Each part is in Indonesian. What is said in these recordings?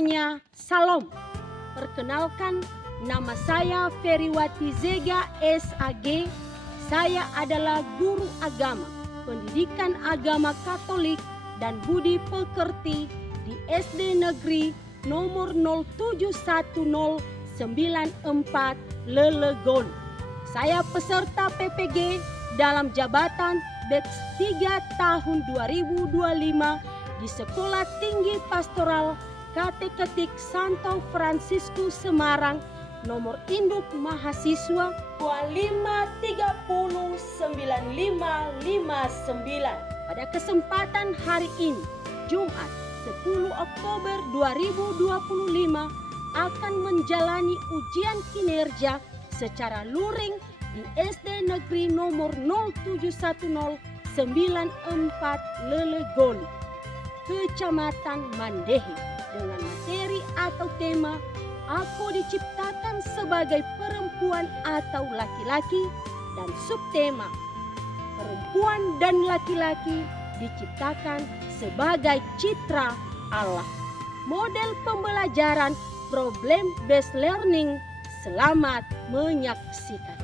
semuanya, salam. Perkenalkan, nama saya Feriwati Zega SAG. Saya adalah guru agama, pendidikan agama Katolik dan budi pekerti di SD Negeri nomor 071094 Lelegon. Saya peserta PPG dalam jabatan Batch 3 tahun 2025 di Sekolah Tinggi Pastoral Kateketik Santo Fransiskus Semarang, nomor induk mahasiswa 25309559. Pada kesempatan hari ini, Jumat 10 Oktober 2025, akan menjalani ujian kinerja secara luring di SD Negeri nomor 071094 Lelegon, Kecamatan Mandehe, dengan materi atau tema "Aku diciptakan sebagai perempuan atau laki-laki", dan subtema "Perempuan dan laki-laki diciptakan sebagai citra Allah". Model pembelajaran problem based learning. Selamat menyaksikan.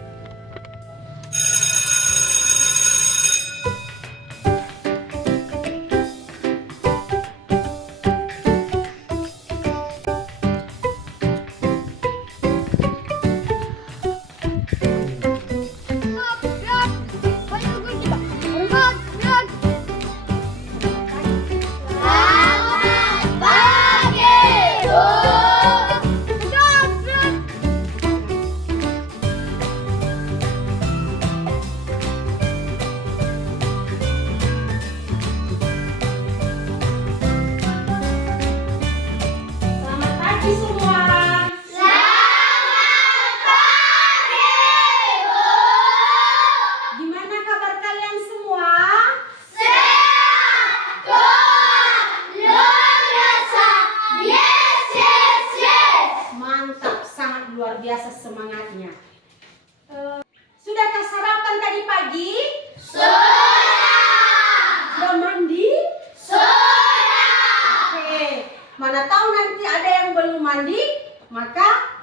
Luar biasa semangatnya. Sudahkah sarapan tadi pagi? Sudah mandi? Sudah. Oke. Mana tahu nanti ada yang belum mandi, maka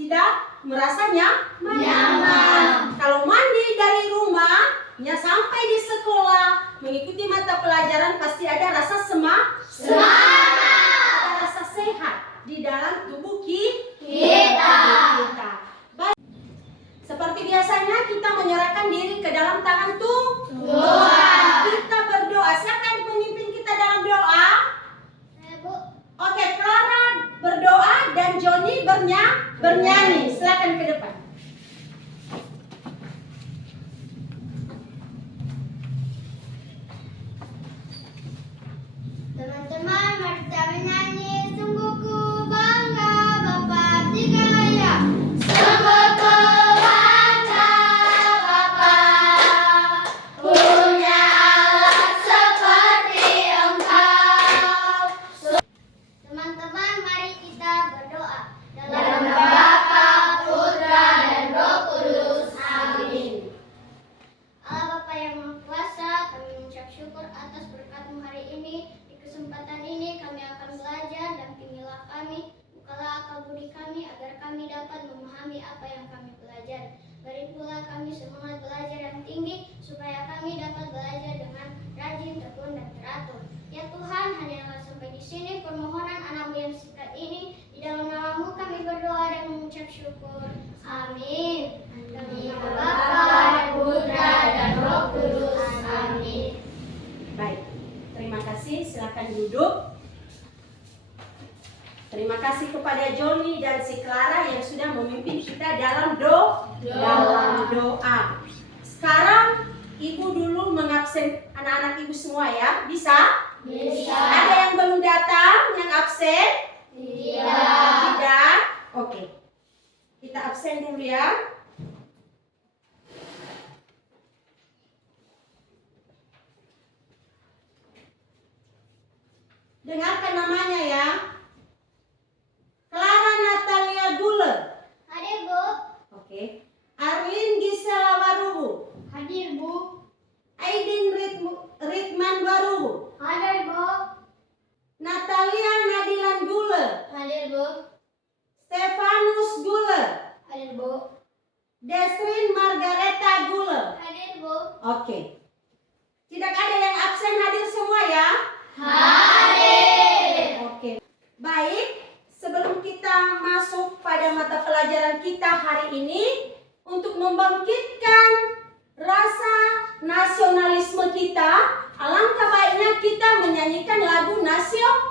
tidak merasa nyaman. Kalau mandi dari rumah, sampai di sekolah mengikuti mata pelajaran, pasti ada rasa semangat, ada rasa sehat di dalam tubuh kita. Baik. Seperti biasanya kita menyerahkan diri ke dalam tangan Tuhan. Kita berdoa. Silakan pemimpin kita dalam doa. Oke, Clara berdoa dan Joni bernyanyi. Silakan ke depan. Teman-teman, mari kita menyanyi. Sungguh ku bangga Bapa Digaya. Sungguh ku bangga Bapa, punya Allah seperti Engkau. Teman-teman, mari kita berdoa. Dalam nama Bapa, Putra, dan Roh Kudus. Amin. Allah Bapa yang Maha Kuasa, kami mengucap syukur atas berkat-Mu hari ini. Kesempatan ini kami akan belajar, dan dampingilah kami, bukalah akal budi kami agar kami dapat memahami apa yang kami pelajari. Beri pula kami semangat belajar yang tinggi supaya kami dapat belajar dengan rajin, tekun, dan teratur. Ya Tuhan, hanyalah sampai di sini permohonan anak-Mu yang singkat ini. Di dalam nama-Mu kami berdoa dan mengucap syukur. Amin. Demi nama Bapa, Putra, dan Roh Kudus. Amin. Baik. Terima kasih, silakan duduk. Terima kasih kepada Joni dan si Clara yang sudah memimpin kita dalam doa. Sekarang Ibu dulu mengabsen anak-anak Ibu semua ya. Bisa? Bisa. Ada yang belum datang, yang absen? Tidak. Oke. Kita absen dulu ya. Dengarkan namanya ya. Clara Natalia Guler. Hadir, Bu. Oke. Arlin Gisela Warubu. Hadir, Bu. Aidin Ritman Warubu. Hadir, Bu. Natalia Nadilan Guler. Hadir, Bu. Desrin Margareta Gule. Hadir, Bu. Oke. Tidak ada yang absen, hadir semua ya? Hadir. Oke. Baik, sebelum kita masuk pada mata pelajaran kita hari ini, untuk membangkitkan rasa nasionalisme kita, alangkah baiknya kita menyanyikan lagu nasional.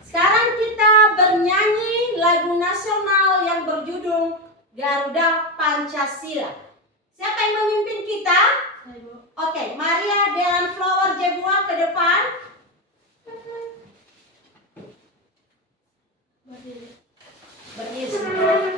Sekarang kita bernyanyi lagu nasional yang berjudul Garuda Pancasila. Siapa yang memimpin kita? Oke, Maria Delan Flower Jebua ke depan. Berdiri semua.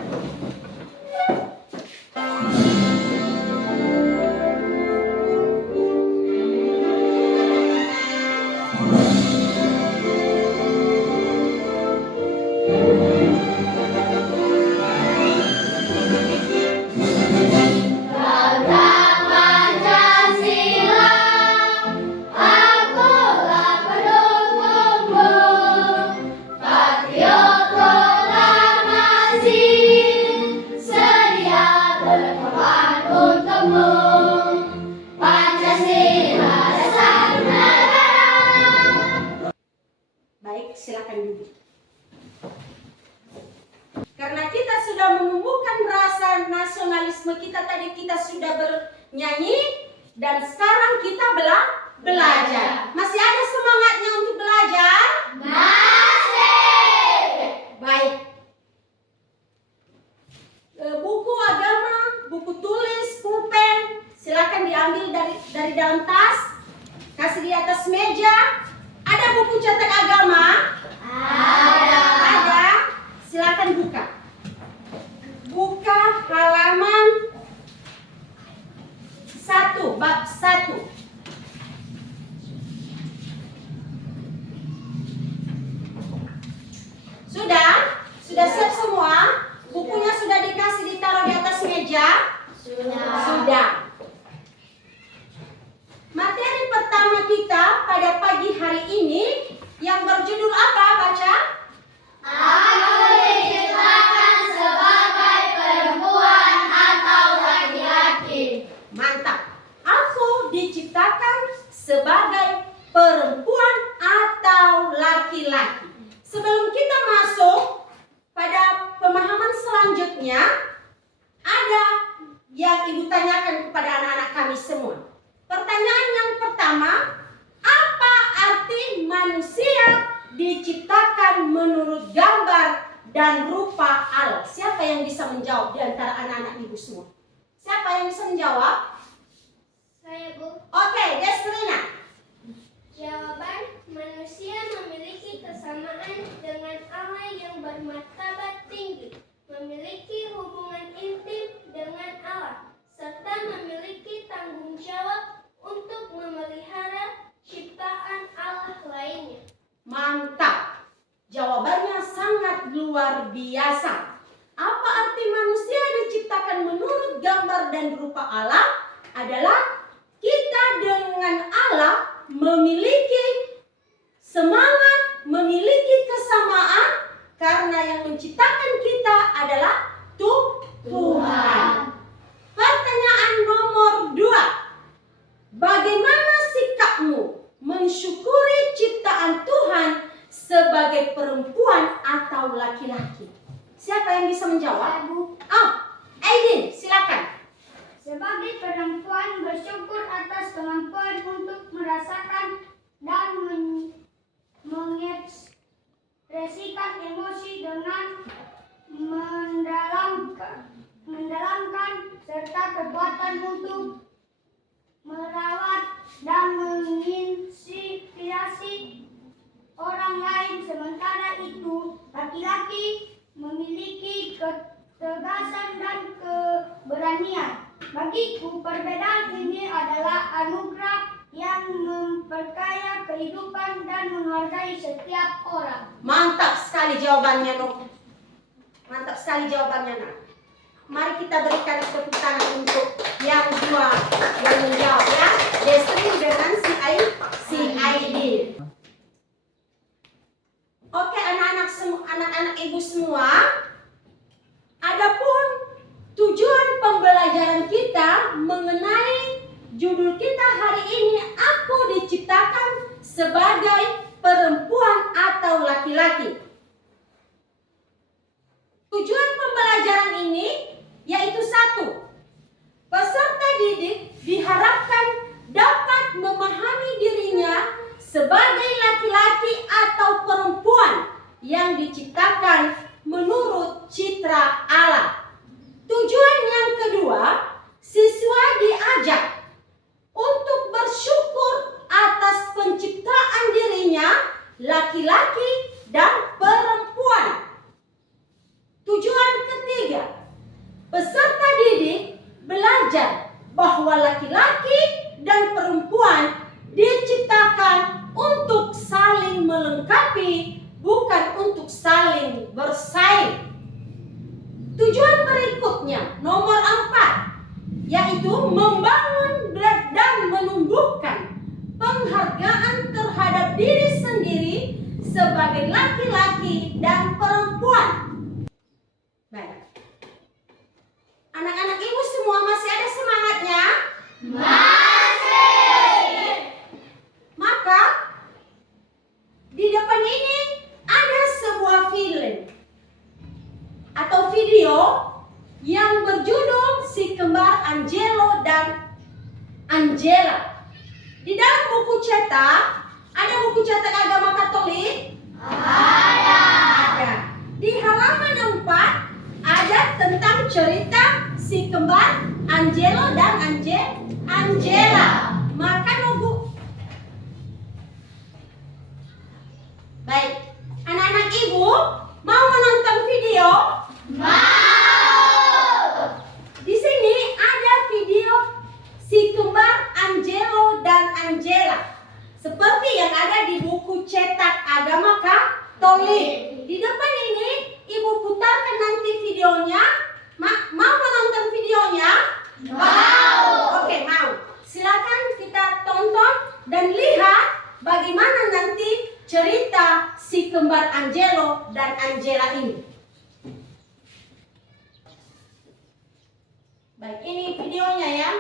Baik, silakan duduk. Karena kita sudah menumbuhkan rasa nasionalisme kita, tadi kita sudah bernyanyi dan sekarang kita belajar. Masih ada semangatnya untuk belajar? Masih. Baik. Buku agama, buku tulis, pulpen, silakan diambil dari dalam tas, kasih di atas meja. Ada buku cetak agama? Ada. Silakan buka. Buka halaman 1, bab 1. Sudah? Sudah siap semua? Bukunya sudah dikasih ditaruh di atas meja? Sudah. Materi pertama kita pada pagi hari ini yang berjudul apa? Baca. Aku diciptakan sebagai perempuan atau laki-laki. Mantap. Aku diciptakan sebagai perempuan atau laki-laki. Sebelum kita masuk pada pemahaman selanjutnya, ada yang Ibu tanyakan kepada anak-anak kami semua. Pertanyaan yang pertama, apa arti manusia diciptakan menurut gambar dan rupa Allah? Siapa yang bisa menjawab di antara anak-anak Ibu semua? Siapa yang bisa menjawab? Saya, Bu. Oke, Desrina. Jawaban, manusia memiliki kesamaan dengan Allah yang bermartabat tinggi, memiliki hubungan intim dengan Allah, serta memiliki tanggung jawab untuk memelihara ciptaan Allah lainnya. Mantap. Jawabannya sangat luar biasa. Apa arti manusia diciptakan menurut gambar dan rupa Allah? Adalah kita dengan Allah memiliki semangat, memiliki kesamaan karena yang menciptakan kita adalah Tuhan. Pertanyaan nomor 2. Bagaimana sikapmu mensyukuri ciptaan Tuhan sebagai perempuan atau laki-laki? Siapa yang bisa menjawab? Aidin, silakan. Sebagai perempuan, bersyukur atas kemampuan untuk merasakan dan mengekspresikan emosi dengan mendalamkan serta kekuatan untuk merawat dan menginspirasi orang lain. Sementara itu, laki-laki memiliki ketegasan dan keberanian. Bagiku, perbedaan ini adalah anugerah yang memperkaya kehidupan dan menghargai setiap orang. Mantap sekali jawabannya, Nok. Mantap sekali jawabannya, Nak. Mari kita berikan tepuk tangan untuk yang dua yang menjawab ya. Desrin dengan si Aidin. Oke, anak-anak ibu semua. Adapun tujuan pembelajaran kita mengenai judul kita hari ini, aku diciptakan sebagai perempuan atau laki-laki. Tujuan pembelajaran ini yaitu satu, peserta didik diharapkan dapat memahami dirinya sebagai laki-laki atau perempuan yang diciptakan menurut citra Allah. Tujuan yang kedua, siswa diajak untuk bersyukur atas penciptaan dirinya laki-laki dan perempuan. Tujuan ketiga, peserta didik belajar bahwa laki-laki dan perempuan diciptakan untuk saling melengkapi, bukan untuk saling bersaing. Tujuan berikutnya, nomor 4, yaitu membangun dan menumbuhkan penghargaan terhadap diri sendiri sebagai laki-laki dan perempuan. Baik. Anak-anak ibu semua masih ada semangatnya? Masih. Maka di depan ini ada sebuah film atau video yang berjudul Si Kembar Angelo dan Angela. Di dalam buku cetak, ada buku cetak agama Katolik? Ada. Di halaman 4 ada tentang cerita si kembar Angelo dan Angela. Maka nunggu. Baik, anak-anak ibu mau menonton video? Mau. Di sini ada video si kembar Angelo dan Angela, seperti yang ada di buku cetak agama Katolik. Di depan ini ibu putarkan nanti videonya. Mau menonton videonya? Mau. Oke, mau. Silakan kita tonton dan lihat bagaimana nanti cerita si kembar Angelo dan Angela ini. Baik, ini videonya ya.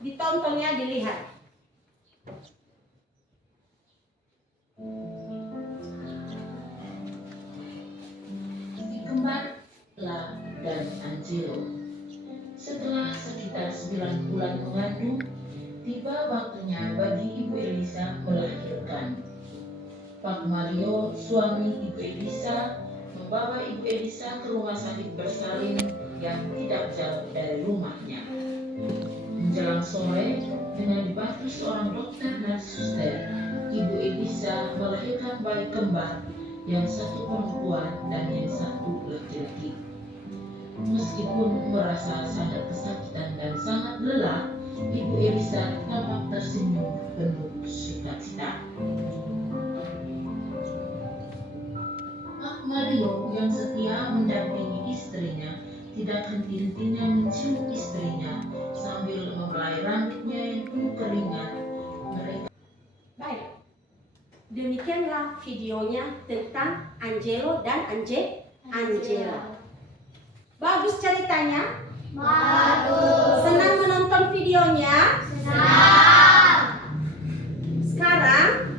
Ditontonnya, dilihat. Kembar La dan Angelo. Setelah sekitar 9 bulan mengandung, tiba waktunya bagi Ibu Elisa melahirkan. Pak Mario, suami Ibu Elisa, membawa Ibu Elisa ke rumah sakit bersalin yang tidak jauh dari rumahnya. Menjelang sore, dengan dibantu seorang dokter dan suster, Ibu Elisa melahirkan bayi kembar, yang satu perempuan dan yang satu laki-laki. Meskipun merasa sangat kesakitan dan sangat lelah, Ibu Elisa tampak tersenyum penuh sukacita. Pak Mario yang setia mendampingi istrinya tidak henti-hentinya mencium istrinya sambil membelai rambutnya yang penuh keringat. Mereka Baik. Demikianlah videonya tentang Angelo dan Angela. Bagus ceritanya? Bagus. Senang menonton videonya? Senang. Sekarang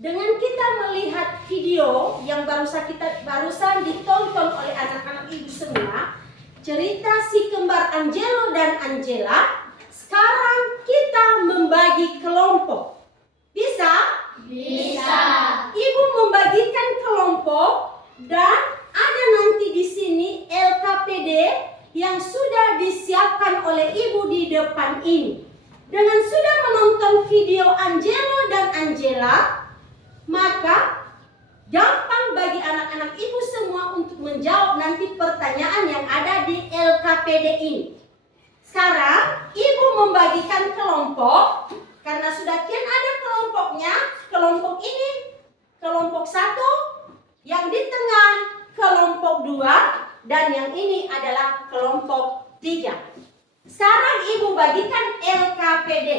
dengan kita melihat video yang barusan ditonton oleh anak-anak ibu semua, cerita si kembar Angelo dan Angela, sekarang kita membagi kelompok. Bisa? Bisa. Ibu membagikan kelompok dan ada nanti di sini LKPD yang sudah disiapkan oleh ibu di depan ini. Dengan sudah menonton video Angelo dan Angela, maka gampang bagi anak-anak ibu semua untuk menjawab nanti pertanyaan yang ada di LKPD ini. Sekarang ibu membagikan kelompok, karena sudah kian ada kelompoknya. Kelompok ini kelompok 1, yang di tengah kelompok 2, dan yang ini adalah kelompok 3. Sekarang ibu bagikan LKPD.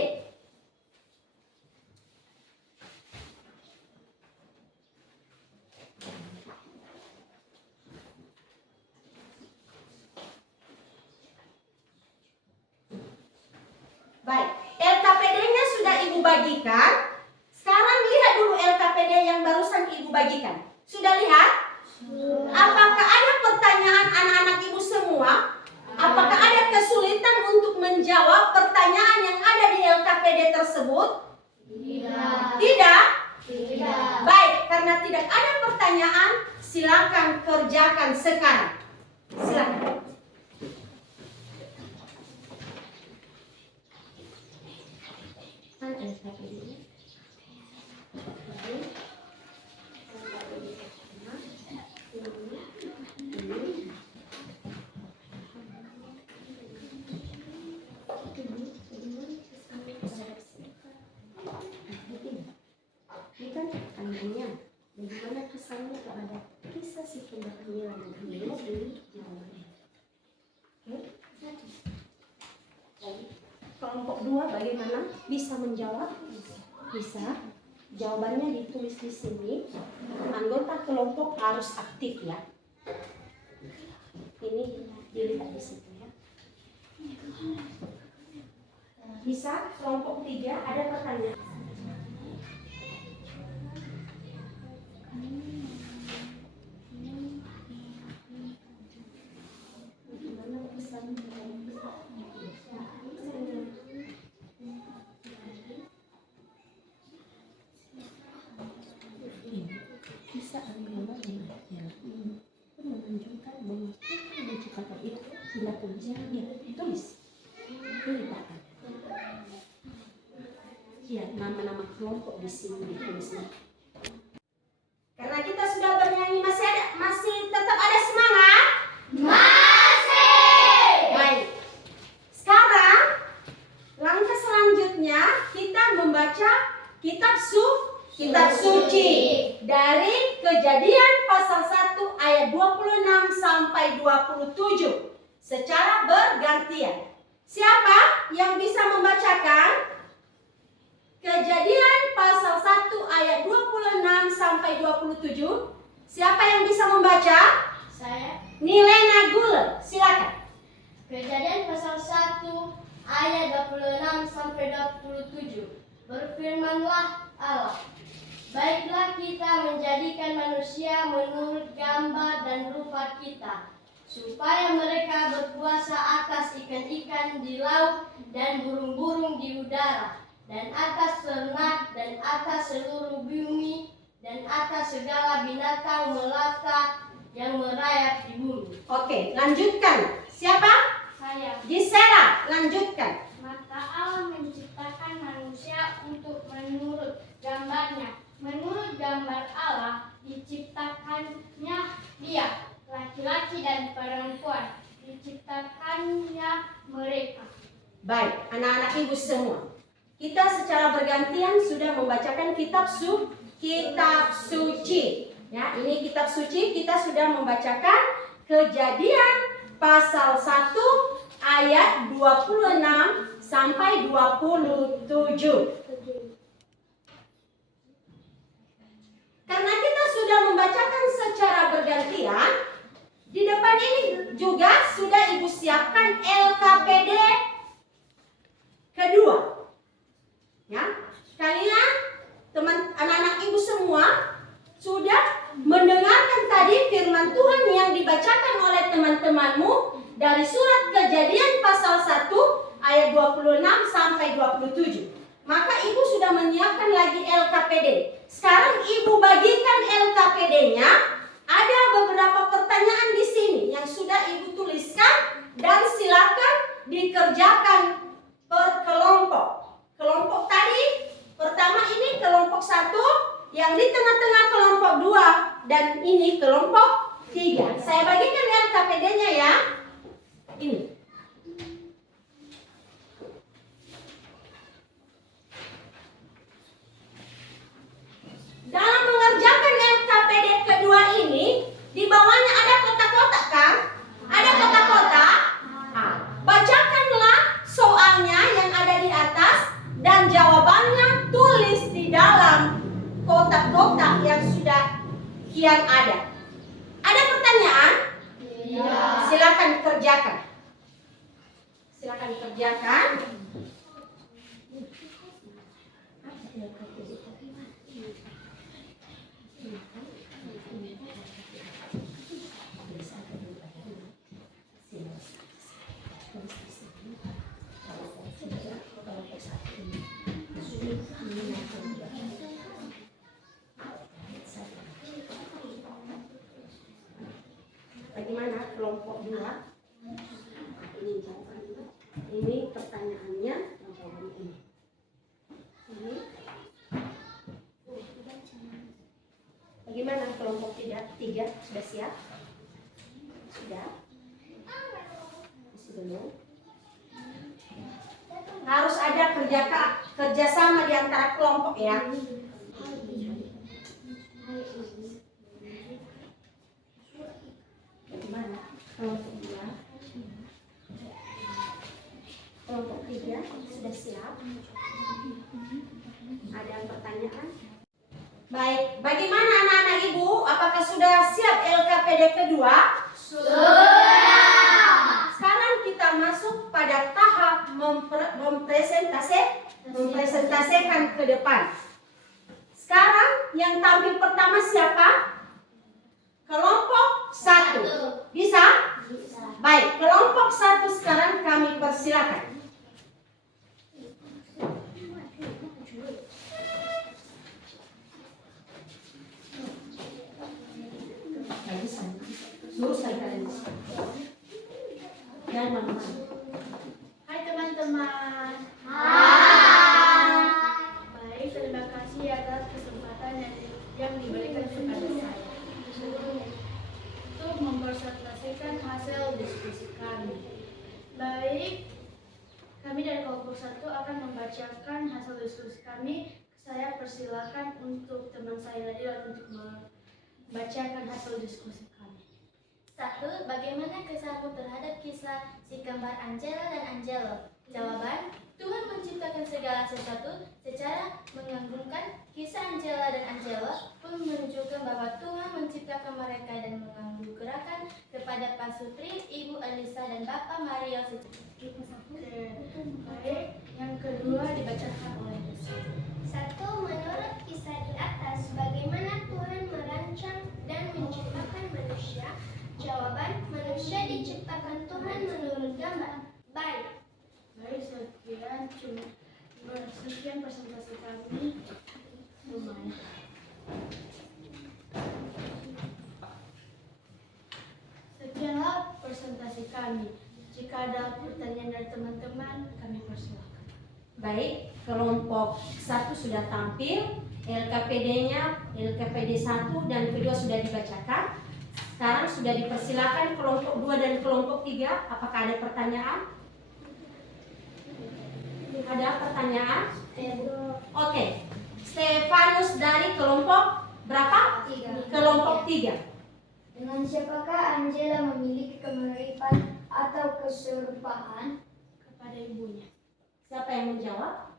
bagikan. Sekarang lihat dulu LKPD yang barusan ibu bagikan. Sudah lihat? Apakah ada pertanyaan anak-anak ibu semua? Apakah ada kesulitan untuk menjawab pertanyaan yang ada di LKPD tersebut? Tidak? Baik, karena tidak ada pertanyaan, silakan kerjakan sekarang. Silakan. Ini kan pertanyaannya, bagaimana kesannya terhadap kisah si pendakian yang dulu di jawabannya. Kelompok 2 bagaimana? Bisa menjawab? Bisa. Jawabannya ditulis di sini. Anggota kelompok harus aktif ya. Ini dilihat di situ ya. Bisa. Kelompok 3 ada pertanyaan. Bisa ambil ya, menunjukkan bahwa menciptakan itu tidak tulisnya tulis dilibatkan. Ya, nama-nama kelompok di sini ditulisnya. Karena kita sudah bernyanyi, masih tetap ada semangat? Masih. Baik. Sekarang langkah selanjutnya kita membaca kitab suci dari Kejadian pasal 1 ayat 26 sampai 27 secara bergantian. Siapa yang bisa membacakan? Kejadian pasal 1 ayat 26 sampai 27. Siapa yang bisa membaca? Saya. Nilena Gule, silakan. Kejadian pasal 1 ayat 26 sampai 27. Berfirmanlah Allah, baiklah kita menjadikan manusia menurut gambar dan rupa kita, supaya mereka berkuasa atas ikan-ikan di laut dan burung-burung di udara, dan atas ternak, dan atas seluruh bumi, dan atas segala binatang melata yang merayap di bumi. Oke, lanjutkan. Siapa? Saya. Gisela, lanjutkan. Maka Allah menciptakan manusia menurut gambarnya. Menurut gambar Allah diciptakannya dia, laki-laki dan perempuan. Diciptakannya mereka. Baik, anak-anak ibu semua. Kita secara bergantian sudah membacakan kitab suci. Ya, ini kitab suci kita sudah membacakan Kejadian pasal 1 ayat 26 sampai 27. Karena kita sudah membacakan secara bergantian, di depan ini juga sudah ibu siapkan LKPD kedua. Ya, kalian teman anak-anak ibu semua sudah mendengarkan tadi firman Tuhan yang dibacakan oleh teman-temanmu dari surat Kejadian pasal 1 ayat 26 sampai 27. Maka ibu sudah menyiapkan lagi LKPD. Sekarang ibu bagikan LKPD-nya. Ada beberapa pertanyaan di sini yang sudah ibu tuliskan dan silakan dikerjakan per kelompok. Kelompok tadi pertama ini kelompok 1, yang di tengah-tengah kelompok 2, dan ini kelompok 3. Saya bagikan LKPD-nya ya. Ini. Dalam mengerjakan LKPD kedua ini, di bawahnya ada kotak-kotak kan? Ada kotak-kotak. Nah, bacakanlah soalnya yang ada di atas dan jawabannya tulis di dalam kotak-kotak yang sudah kian ada. Ada pertanyaan? Tidak. Silakan kerjakan. Silakan kerjakan. Bagaimana kelompok 2? Ini jawabannya. Ini pertanyaannya, dan jawabannya ini. Ini. Bagaimana kelompok 3? Sudah siap? Sudah? Masih belum? Harus ada kerjasama di antara kelompok ya. Bagaimana kelompok 2? Kelompok 3 sudah siap? Ada pertanyaan? Baik, bagaimana anak-anak ibu? Apakah sudah siap LKPD kedua? Sudah. Sekarang kita masuk pada tahap mempresentasikan ke depan. Sekarang yang tampil pertama siapa? Kelompok 1. Bisa? Baik, kelompok 1 sekarang kami persilakan. Hai teman-teman. Baik, terima kasih atas kesempatan yang diberikan kepada saya untuk mempresentasikan hasil diskusi kami. Baik, kami dari kelompok 1 akan membacakan hasil diskusi kami. Saya persilakan untuk teman saya Nadila untuk membacakan hasil diskusi kami. 1. Bagaimana kesanmu terhadap kisah si kembar Angela dan Angelo? Jawaban, Tuhan menciptakan segala sesuatu secara mengagumkan. Kisah Angela dan Angelo pun menunjukkan bahwa Tuhan menciptakan mereka dan mengambil gerakan kepada Pasutri, Ibu Elisa dan Bapak Mario. Baik, yang kedua dibacakan oleh Desa. 1. Menurut kisah di atas, bagaimana Tuhan merancang dan menciptakan manusia? Jawaban, manusia diciptakan Tuhan menurut gambar. Baik. Baik, sekian presentasi kami. Lumayan. Sekianlah presentasi kami. Jika ada pertanyaan dari teman-teman, kami persilakan. Baik, kelompok 1 sudah tampil, LKPD-nya, LKPD 1 dan kedua sudah dibacakan. Sekarang sudah dipersilakan kelompok 2 dan kelompok 3. Apakah ada pertanyaan? Ada pertanyaan? Oke. Stefanus dari kelompok berapa? 3. Kelompok 3. Dengan siapakah Angela memiliki kemiripan atau keserupaan? Kepada ibunya. Siapa yang menjawab?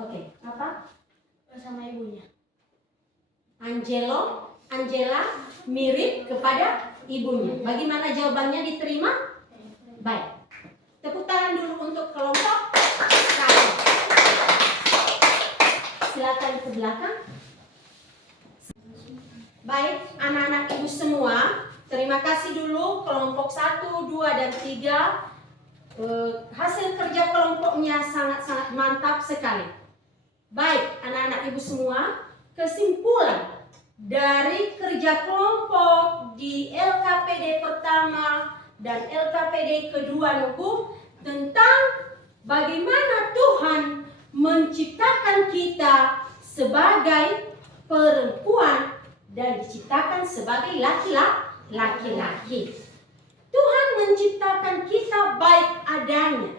Oke, apa? Bersama ibunya. Angela mirip kepada ibunya. Bagaimana jawabannya diterima? Baik. Tepuk tangan dulu untuk kelompok 1. Silakan ke belakang. Baik, anak-anak ibu semua, terima kasih dulu kelompok 1, 2, dan 3. Hasil kerja kelompoknya sangat-sangat mantap sekali. Baik, anak-anak ibu semua, kesimpulan dari kerja kelompok di LKPD pertama dan LKPD kedua Nuku tentang bagaimana Tuhan menciptakan kita sebagai perempuan dan diciptakan sebagai laki-laki. Tuhan menciptakan kita baik adanya,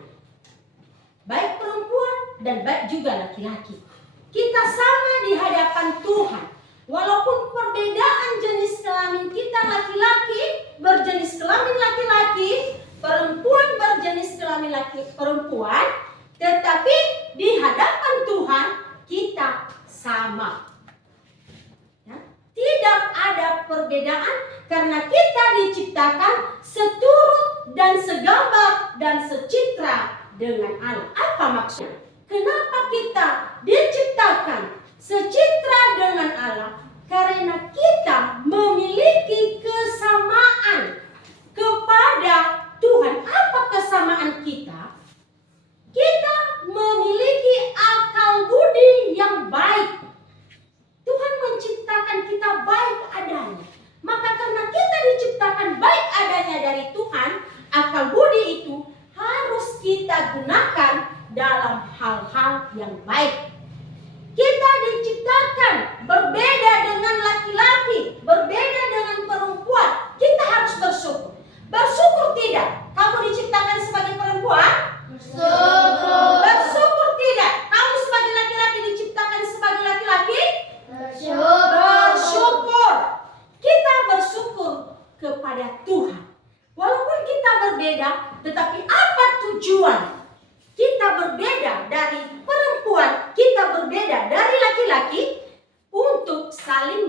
baik perempuan dan baik juga laki-laki. Kita sama di hadapan Tuhan. Walaupun perbedaan jenis kelamin kita, laki-laki berjenis kelamin laki-laki, perempuan berjenis kelamin perempuan, tetapi di hadapan Tuhan kita sama. Ya? Tidak ada perbedaan karena kita diciptakan seturut dan segambar dan secitra dengan Allah. Apa maksudnya? Kenapa kita diciptakan secitra dengan Allah? Karena kita memiliki kesamaan kepada Tuhan. Apa kesamaan kita? Kita memiliki akal budi yang baik. Tuhan menciptakan kita baik adanya. Maka karena kita diciptakan baik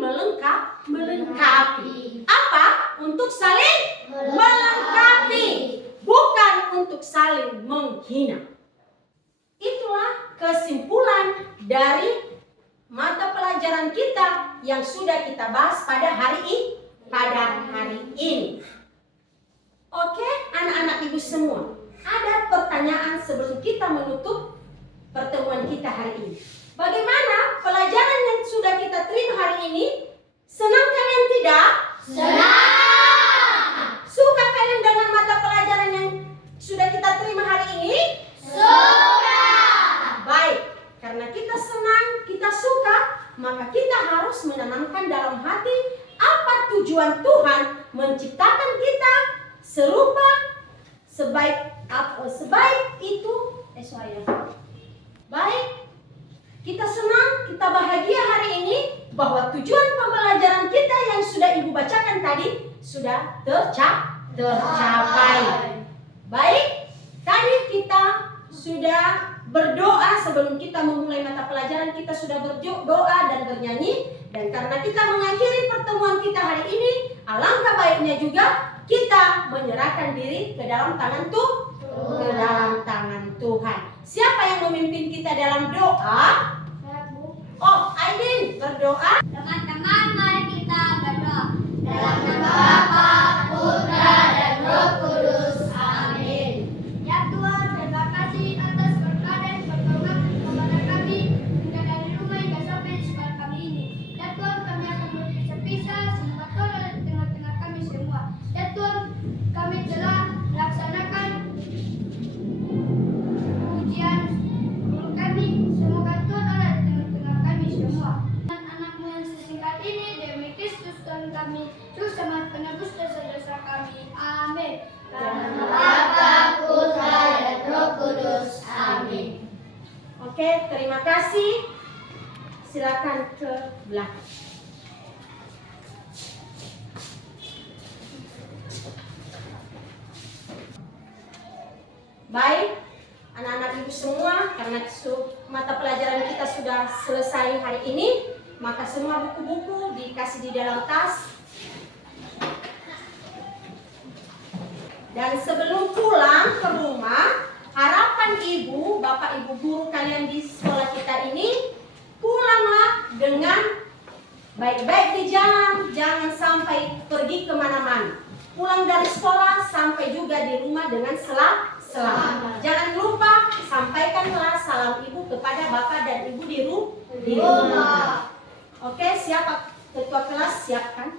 melengkapi. Apa? Untuk saling melengkapi, bukan untuk saling menghina. Itulah kesimpulan dari mata pelajaran kita yang sudah kita bahas pada hari ini. Oke, anak-anak ibu semua, ada pertanyaan sebelum kita menutup pertemuan kita hari ini. Bagaimana pelajaran yang sudah kita terima hari ini? Senang kalian tidak? Senang. Suka kalian dengan mata pelajaran yang sudah kita terima hari ini? Suka. Baik, karena kita senang, kita suka, maka kita harus menanamkan dalam hati apa tujuan Tuhan menciptakan kita serupa sebaik itu. Baik, kita senang, kita bahagia hari ini bahwa tujuan pembelajaran kita yang sudah ibu bacakan tadi sudah tercapai. Baik, tadi kita sudah berdoa sebelum kita memulai mata pelajaran, kita sudah berdoa dan bernyanyi. Dan karena kita mengakhiri pertemuan kita hari ini, alangkah baiknya juga kita menyerahkan diri ke dalam tangan Tuhan. Siapa yang memimpin kita dalam doa? Oh, Aidin berdoa. Teman-teman, mari kita berdoa. Dalam nama Bapa, Putra, dan Roh Kudus. Amin. Ya Tuhan, terima kasih atas berkat dan pertolongan kepada kami hingga dari rumah hingga sampai di sekolah kami ini. Ya Tuhan, kami akan berpisah-pisah, semoga Tuhan ada di tengah-tengah kami semua. Ya Tuhan, kami telah melaksanakan ujian guru kami, semoga Tuhan ada di tengah-tengah kami semua. Dan anakmu yang sesingkat ini, demi Kristus Tuhan kami, Juru Selamat penebus dosa-dosa kami. Amin. Dalam nama Bapa, Putra, dan Roh Kudus. Amin. Oke, terima kasih. Silakan ke belakang. Baik, anak-anak ibu semua, karena mata pelajaran kita sudah selesai hari ini, maka semua buku-buku dikasih di dalam tas. Dan sebelum pulang ke rumah, harapan ibu, bapak ibu guru kalian di sekolah kita ini, pulanglah dengan baik-baik di jalan, jangan sampai pergi kemana-mana. Pulang dari sekolah sampai juga di rumah dengan selamat. Jangan lupa sampaikanlah salam ibu kepada bapak dan ibu di rumah. Oke, siapa ketua kelas? Siapkan.